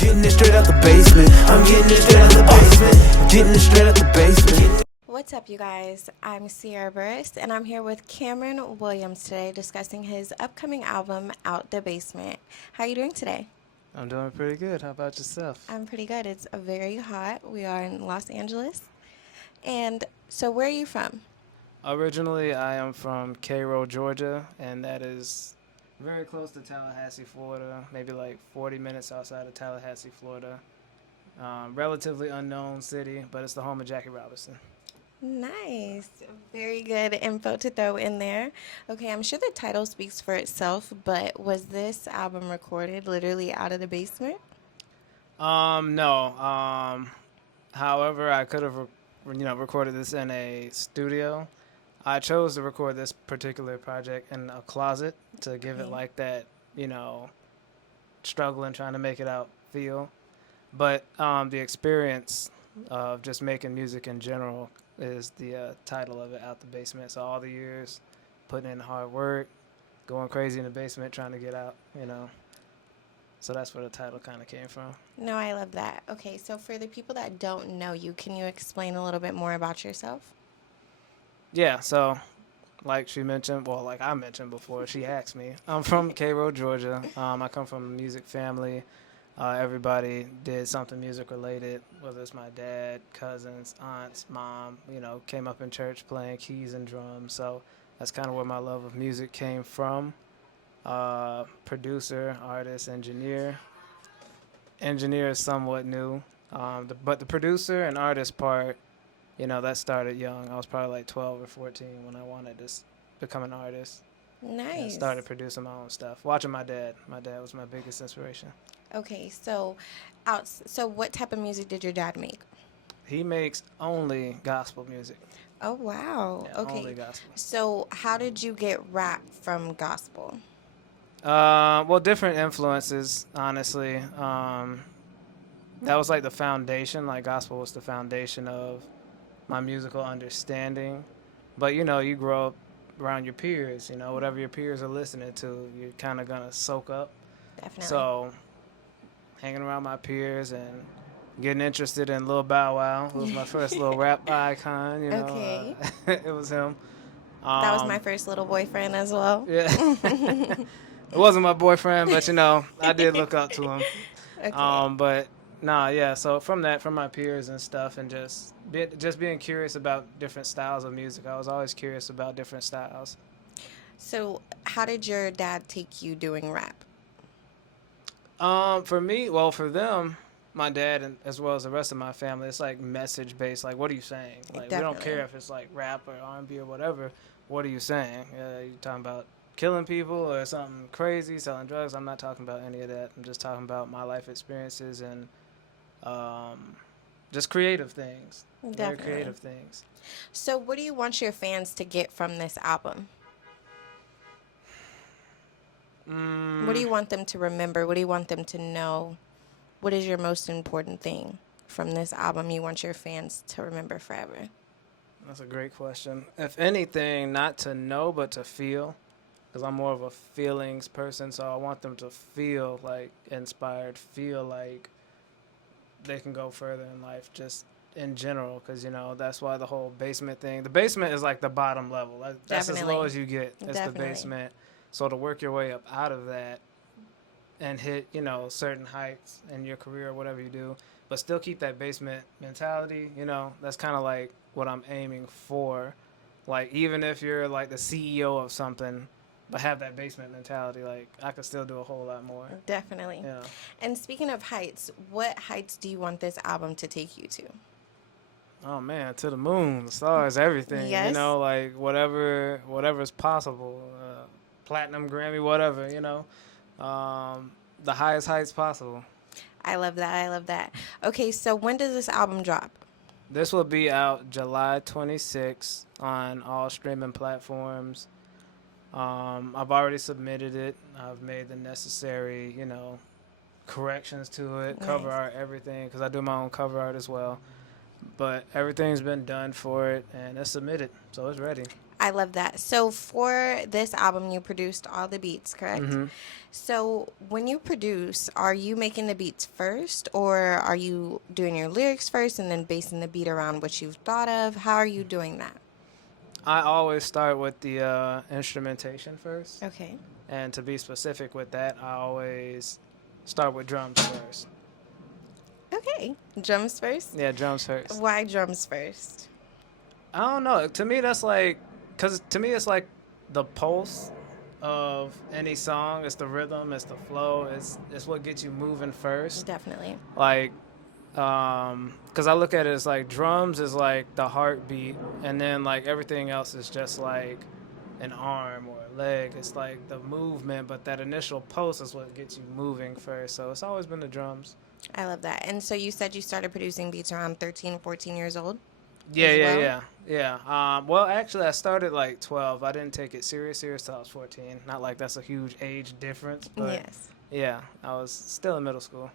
Getting it straight out the basement. I'm getting it straight out the basement. I'm getting it straight out the basement. What's up, you guys? I'm Sierra Burris, and I'm here with Camron Williams today discussing his upcoming album, Out the Basement. How are you doing today? I'm doing pretty good. How about yourself? I'm pretty good. It's very hot. We are in Los Angeles. And so where are you from? Originally, I am from Cairo, Georgia, and that is very close to Tallahassee, Florida, maybe like 40 minutes outside of Tallahassee, Florida. Relatively unknown city, but it's the home of Jackie Robinson. Nice. Very good info to throw in there. Okay, I'm sure the title speaks for itself, but was this album recorded literally out of the basement? No. However, I could have, recorded this in a studio. I chose to record this particular project in a closet to give it like that, struggling, trying to make it out feel. But the experience of just making music in general is the title of it, Out the Basement. So all the years putting in hard work, going crazy in the basement, trying to get out, So that's where the title kind of came from. No, I love that. Okay, so for the people that don't know you, can you explain a little bit more about yourself? Yeah, so like I mentioned before, she asked me. I'm from Cairo, Georgia. I come from a music family. Everybody did something music related, whether it's my dad, cousins, aunts, mom, came up in church playing keys and drums. So that's kind of where my love of music came from. Producer, artist, engineer. Engineer is somewhat new. But the producer and artist part, that started young. I was probably like 12 or 14 when I wanted to become an artist. Nice. I started producing my own stuff. Watching my dad. My dad was my biggest inspiration. Okay, so what type of music did your dad make? He makes only gospel music. Oh, wow. Yeah, okay. Only gospel. So how did you get rap from gospel? Well, different influences, honestly. That was like the foundation. Like gospel was the foundation of my musical understanding. But, you grow up around your peers, whatever your peers are listening to, you're kind of going to soak up. Definitely. So hanging around my peers and getting interested in Lil Bow Wow, who was my first little rap icon, Okay. It was him. That was my first little boyfriend as well. Yeah. It wasn't my boyfriend, but, I did look up to him. Okay. So from my peers and stuff, and just being curious about different styles of music. I was always curious about different styles. So how did your dad take you doing rap? For them, my dad and as well as the rest of my family, it's like message based. Like, what are you saying? Like, Definitely. We don't care if it's like rap or R&B or whatever. What are you saying? You talking about killing people or something crazy, selling drugs? I'm not talking about any of that. I'm just talking about my life experiences and just creative things. Definitely. Very creative things. So what do you want your fans to get from this album? What do you want them to remember? What do you want them to know? What is your most important thing from this album you want your fans to remember forever? That's a great question. If anything, not to know, but to feel. Because I'm more of a feelings person, so I want them to feel like inspired, feel like they can go further in life just in general. Because, that's why the whole basement thing. The basement is like the bottom level. That's Definitely. as low as you get. It's Definitely. the basement. So to work your way up out of that and hit, certain heights in your career or whatever you do, but still keep that basement mentality, that's kind of like what I'm aiming for. Like, even if you're like the CEO of something, but have that basement mentality, like, I could still do a whole lot more. Definitely. Yeah. And speaking of heights, what heights do you want this album to take you to? Oh, man, to the moon, the stars, everything. Yes. Like, whatever's possible. Platinum, Grammy, whatever, the highest heights possible. I love that. Okay, so when does this album drop? This will be out July 26th on all streaming platforms. I've already submitted it. I've made the necessary, corrections to it, Nice. cover art, everything, because I do my own cover art as well. But everything's been done for it, and it's submitted, so it's ready. I love that. So for this album, you produced all the beats, correct? Mm-hmm. So when you produce, are you making the beats first, or are you doing your lyrics first and then basing the beat around what you've thought of? How are you doing that? I always start with the instrumentation first. Okay. And to be specific with that, I always start with drums first. Okay. Drums first? Yeah, drums first. Why drums first? I don't know. To me, that's like, because to me, it's like the pulse of any song. It's the rhythm, it's the flow, it's what gets you moving first. Definitely. Like, because I look at it as like drums is like the heartbeat, and then like everything else is just like an arm or a leg. It's like the movement, but that initial pulse is what gets you moving first. So it's always been the drums. I love that. And so you said you started producing beats around 13, 14 years old? Yeah. Well, actually, I started like 12. I didn't take it serious till I was 14. Not like that's a huge age difference, but Yes. yeah, I was still in middle school.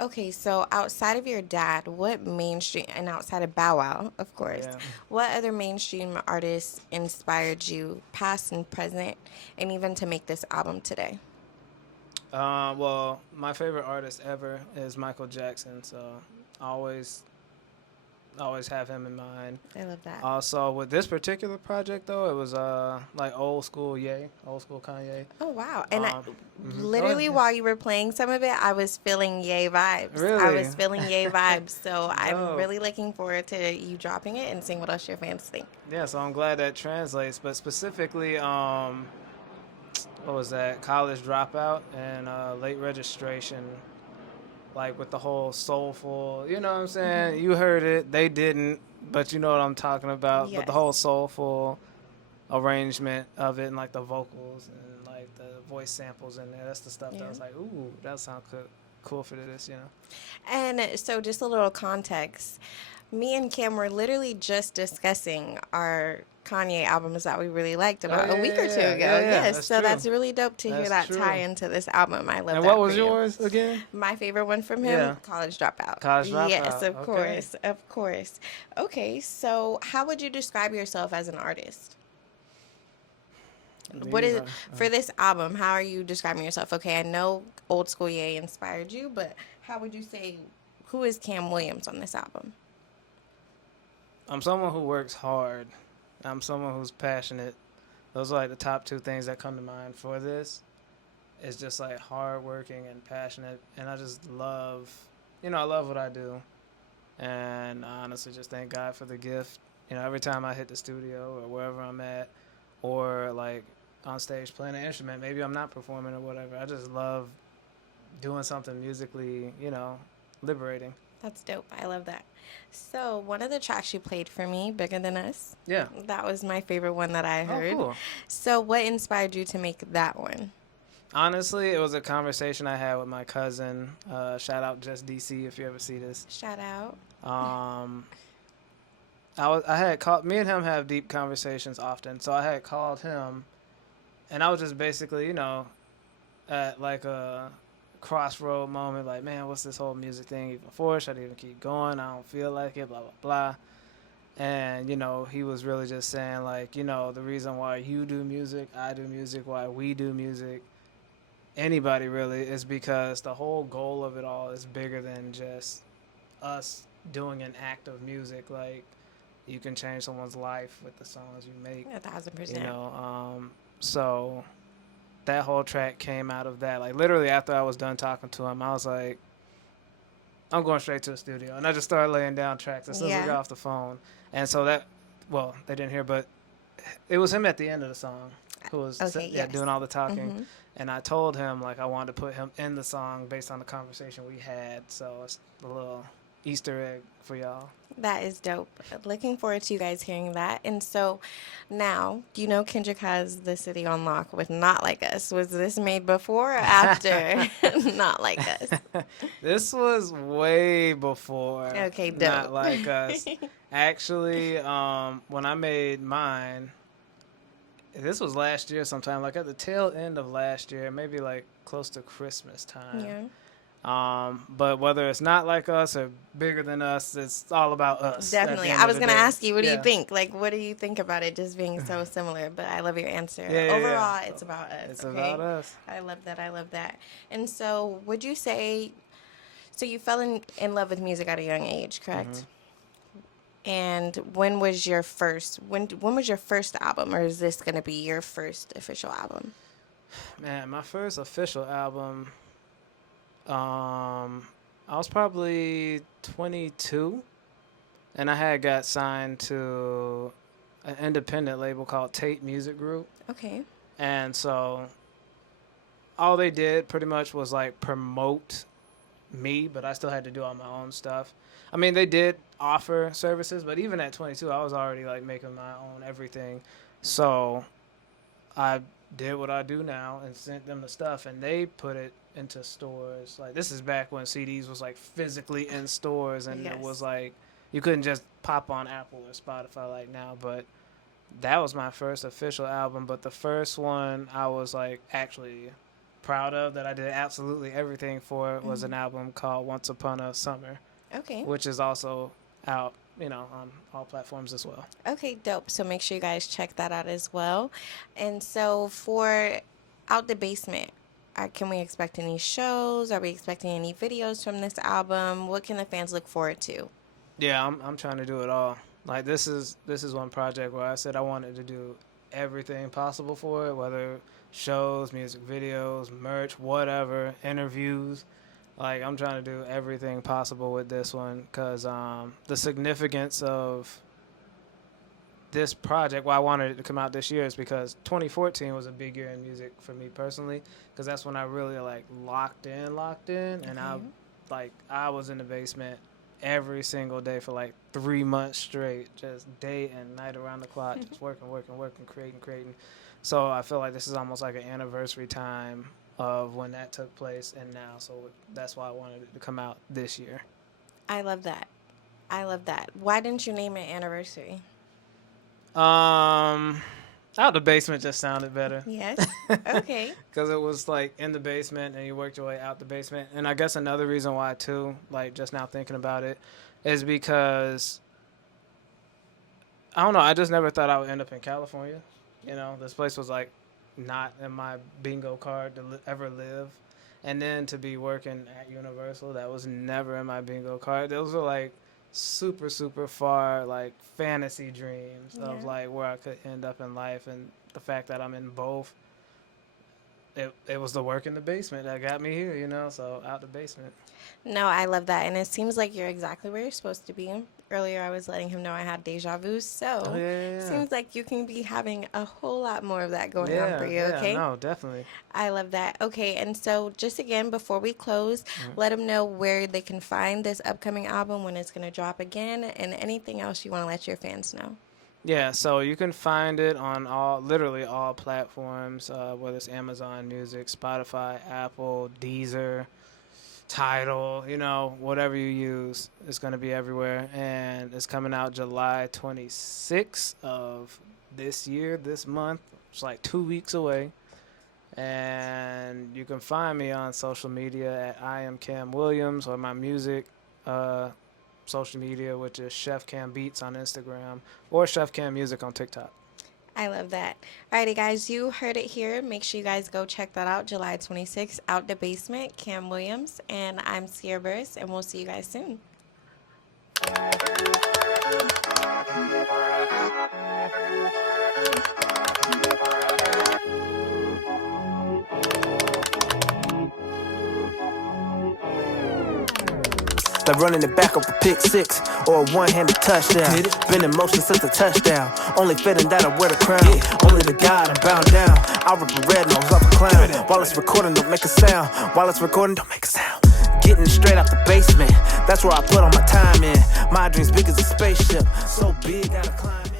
Okay, so outside of your dad, what mainstream, and outside of Bow Wow, of course, Yeah. what other mainstream artists inspired you, past and present, and even to make this album today? Well, my favorite artist ever is Michael Jackson, so I always have him in mind. I love that. Also, with this particular project, though, it was like old school Kanye. Oh, wow. And Oh, literally, yeah. while you were playing some of it, I was feeling Ye vibes. I Really? was feeling Ye vibes. So I'm Dope. really looking forward to you dropping it and seeing what else your fans think. Yeah, so I'm glad that translates. But specifically, what was that? College Dropout and Late Registration. Like with the whole soulful, you know what I'm saying? Mm-hmm. You heard it, they didn't, but you know what I'm talking about. But Yes. the whole soulful arrangement of it and like the vocals and like the voice samples in there, that's the stuff that I was like, ooh, that sounds cool for this, you know? And so just a little context. Me and Cam were literally just discussing our Kanye albums that we really liked about a week or two ago. Yes, that's so true. that's really dope to hear That's that true. tie into this album. I love And that. what was for you. yours again? My favorite one from him, Yeah. College Dropout. College Dropout, Yes, of okay. course, of course. Okay, so how would you describe yourself as an artist? What is for this album? How are you describing yourself? Okay, I know Old School Ye inspired you, but how would you say who is Cam Williams on this album? I'm someone who works hard. I'm someone who's passionate. Those are like the top two things that come to mind for this. It's just like hardworking and passionate, and I just love, I love what I do, and I honestly just thank God for the gift. Every time I hit the studio or wherever I'm at, or like on stage playing an instrument, maybe I'm not performing or whatever. I just love doing something musically, liberating. That's dope. I love that. So one of the tracks you played for me, Bigger Than Us. Yeah. That was my favorite one that I heard. Oh, cool. So what inspired you to make that one? Honestly, it was a conversation I had with my cousin. Shout out Just DC if you ever see this. Shout out. I had called, me and him have deep conversations often, so I had called him, and I was just basically, at like a crossroad moment, like, man, what's this whole music thing even for? Should I even keep going? I don't feel like it, blah, blah, blah. And, he was really just saying, like, the reason why you do music, I do music, why we do music, anybody really, is because the whole goal of it all is bigger than just us doing an act of music. Like, you can change someone's life with the songs you make. 1,000%. So that whole track came out of that. Like, literally after I was done talking to him, I was like, I'm going straight to the studio. And I just started laying down tracks as soon as we got off the phone. And so they didn't hear, but it was him at the end of the song who was doing all the talking. Mm-hmm. And I told him, like, I wanted to put him in the song based on the conversation we had. So it's a little Easter egg for y'all. That is dope. Looking forward to you guys hearing that. And so now, Kendrick has the city on lock with Not Like Us. Was this made before or after Not Like Us? This was way before Okay, dope. Not Like Us. Actually, when I made mine, this was last year sometime, like at the tail end of last year, maybe like close to Christmas time. But whether it's not like us or bigger than us, it's all about us. at the Definitely. end I of was the going to day. ask you, what do you Yeah. think? Like, what do you think about it just being so similar? But I love your answer. Yeah. Overall, it's about us. It's okay? about us. I love that. I love that. And so, would you say, so you fell in love with music at a young age, correct? Mm-hmm. And when was your first album, or is this going to be your first official album? Man, my first official album, I was probably 22, and I had got signed to an independent label called Tate Music Group. Okay. And so all they did pretty much was like promote me, but I still had to do all my own stuff. I mean, they did offer services, but even at 22, I was already like making my own everything. So I did what I do now and sent them the stuff, and they put it into stores. Like, this is back when CDs was like physically in stores, and Yes. it was like you couldn't just pop on Apple or Spotify like now. But that was my first official album. But the first one I was like actually proud of, that I did absolutely everything for, was an album called Once Upon a Summer, Okay. which is also out, on all platforms as well. Okay, dope. So make sure you guys check that out as well. And so for Out the Basement, can we expect any shows? Are we expecting any videos from this album? What can the fans look forward to? Yeah, I'm trying to do it all. Like, this is one project where I said I wanted to do everything possible for it, whether shows, music videos, merch, whatever, interviews. Like, I'm trying to do everything possible with this one, because the significance of this project, why I wanted it to come out this year, is because 2014 was a big year in music for me personally, because that's when I really like locked in, and I was in the basement every single day for like 3 months straight, just day and night around the clock, just working, creating. So I feel like this is almost like an anniversary time of when that took place and now. So that's why I wanted it to come out this year. I love that. Why didn't you name it Anniversary? Out the basement just sounded better. Yes. Okay. Because it was like in the basement and you worked your way out the basement. And I guess another reason why too, like just now thinking about it, is because I don't know, I just never thought I would end up in California. This place was like not in my bingo card to ever live. And then to be working at Universal, that was never in my bingo card. Those were like super, super far, like fantasy dreams of like where I could end up in life. And the fact that I'm in both, it was the work in the basement that got me here, so Out the Basement. No, I love that. And it seems like you're exactly where you're supposed to be. Earlier, I was letting him know I had deja vu. So seems like you can be having a whole lot more of that going on for you, okay? Yeah, no, definitely. I love that. Okay, and so just again, before we close, let them know where they can find this upcoming album, when it's going to drop again, and anything else you want to let your fans know. Yeah, so you can find it on literally all platforms, whether it's Amazon Music, Spotify, Apple, Deezer, Tidal, whatever you use, it's going to be everywhere. And it's coming out July 26th of this month. It's like 2 weeks away. And you can find me on social media at I am Cam Williams, or my music social media, which is Chef Cam Beats on Instagram, or Chef Cam Music on TikTok. I love that. Alrighty, guys, you heard it here. Make sure you guys go check that out. July 26th, Out the Basement, Cam Williams, and I'm Sierra Burris, and we'll see you guys soon. Like running it back up a pick six or a one-handed touchdown. Been in motion since the touchdown. Only fitting that I wear the crown. Only the God I bow down. I rip a red nose off a clown. While it's recording, don't make a sound. Getting straight out the basement. That's where I put all my time in. My dreams big as a spaceship. So big, gotta climb in.